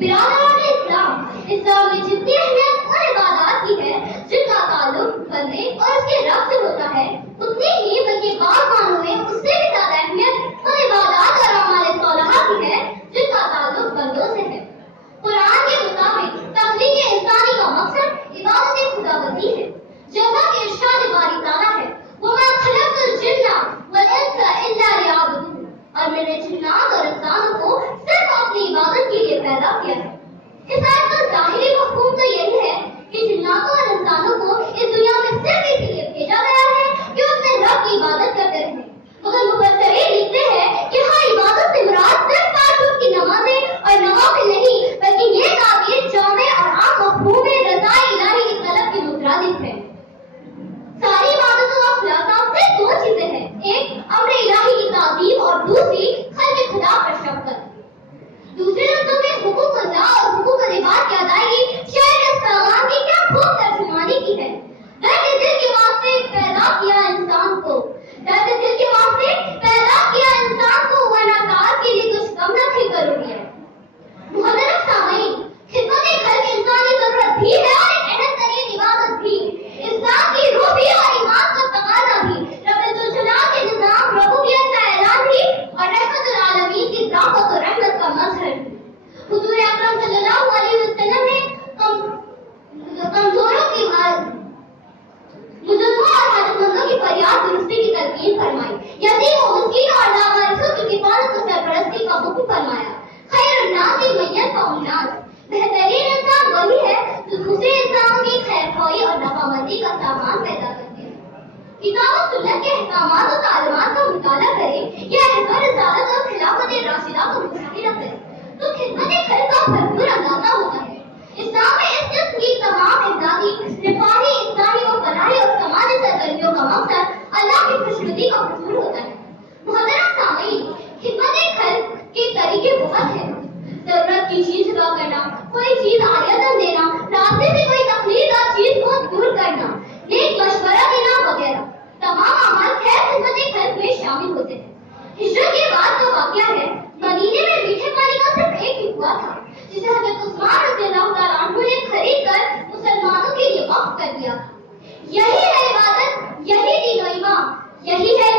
برادران اسلام، اسلام میں جتنی اہمیت اور عبادات کی ہے جن کا تعلق بندے اور اس کے رب سے ہوتا ہے، اتنی ہی بلکہ بعض معنوں میں اس سے بھی زیادہ اہمیت اور عبادات اور اعمال صالحہ کی ہے جن کا تعلق بندوں سے ہے۔ قرآن کے مطابق تخلیق انسانی کا مقصد عبادت خداوندی ہے، جیسا کہ ارشاد باری تعالیٰ ہے وَمَا خَلَقْتُ الْجِنَّ وَالْإِنسَ إِلَّا لِيَعْبُدُونِ، اور میں نے جنات اور انسانوں کو صرف اپنی عبادت کے لیے پیدا کیا ہے۔ اس آیت کا ظاہری مفہوم تو یہی ہے کہ جناتوں اور انسانوں کو اس دنیا میں صرف اس لیے بھیجا گیا ہے کہ وہ اپنے رب کی عبادت کرتے رہیں، مگر مفسرین لکھتے ہیں کہ ہاں، عبادت سے مراد صرف 5 وقت کی نمازیں اور نوافل نہیں، بلکہ یہ تعبیر جامع اور عام مفہوم رضا الہی کی طلب کے مترادف ہے۔ ساری عبادتوں کا خلاصہ صرف 2 چیزیں ہیں، ایک امر الہی کی تعظیم اور دوسری خلق خدا پر شفقت۔ دوسرے لفظوں میں حقوق اللہ اور حقوق العباد کی ادائیگی شاید اس پیغام کی کیا خوب ترجمانی کی ہے۔ درد دل کے واسطے پیدا کیا انسان کو، درد دل کے واسطے پیدا کیا انسان کو، ورنہ کار کے لیے کچھ کم نہ تھی ضروری ہے۔ محترم سامعین، خدمت خلق انسانی ضرورت بھی ہے اور ایک اہم ترین عبادت بھی، اسلام کی روح بھی اور ایمان کا تقاضا بھی، رب الجلال کے نظام ربوبیت کا اعلان بھی اور رحمت العالمین کی ذات و رحمت کا مظہر بھی۔ حضور اکرم صلی اللہ علیہ وسلم نے کمزوروں کی بزرگوں اور حاجت مندوں کی فریاد درستی کی تلقین فرمائی، یتیم و مسکین اور لاوارثوں کی کفالت و سرپرستی کا حکم فرمایا۔ خیر الناس من ينفع الناس، بہترین انسان وہی ہے جو دوسرے انسانوں کی خیر خواہی اور رضامندی کا سامان پیدا کرتے ہیں۔ کتاب و سنت کے احکامات و تعلیمات کا مطالعہ کریں یا احضار رسالت اور خلافت راشدہ کا مشاہدہ کریں تو خدمت خلق کا بھرپور اندازہ ہوتا ہے۔ اسلام میں اس قسم کی تمام امدادی، رفاہی، اصلاحی و فلاحی اور سماجی سرگرمیوں کا مقصد اللہ کی خوشنودی کا حصول ہوتا ہے۔ محترم سامعین، خدمت خلق کے طریقے بہت ہیں۔ ضرورت کی چیز ادا کرنا، کوئی چیز عاریتاً دینا، راستے سے کوئی تقریر دار چیز کو دور کرنا، نیک مشورہ دینا وغیرہ، تمام اعمال خیر خدمت خلق میں شامل ہوتے ہیں۔ ہجرت کے بعد کا واقعہ ہے، مدینے میں میٹھے پانی کا صرف ایک ہی کنواں تھا جسے حضرت عثمان رضی اللہ تعالیٰ عنہ نے خرید کر مسلمانوں کے لیے وقف کر دیا۔ یہی ہے عبادت، یہی دین و ایمان، یہی ہے